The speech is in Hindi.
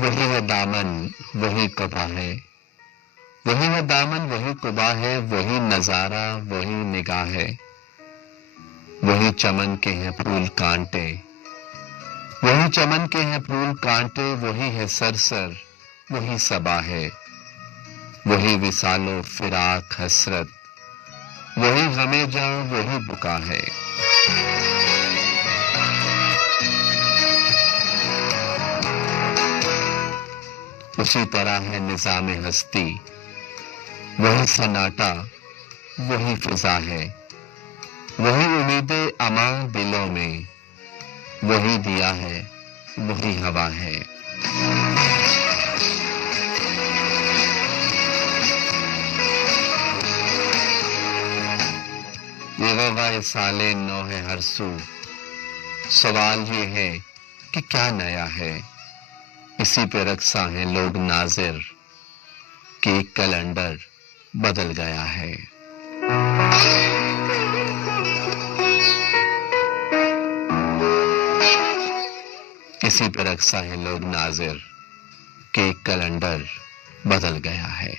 वही है दामन, वही कुबा है। वही है दामन, वही कुबा है। वही नजारा, वही निगाह है। वही चमन के हैं फूल कांटे, वही चमन के हैं फूल कांटे। वही है सरसर, वही सबा है। वही विसालो फिराक हसरत, वही गमे जाऊं, वही बुका है। उसी तरह है निजामे हस्ती, वही सन्नाटा, वही फिजा है। वही उम्मीदे अमा दिलों में, वही दिया है, वही हवा है। ये गौगाए साले नौ है हर सू। सवाल ये है कि क्या नया है। इसी पे रक्सा है लोग नाजिर कि एक कैलेंडर बदल गया है। इसी पे रक्सा है लोग नाजिर कि एक कैलेंडर बदल गया है।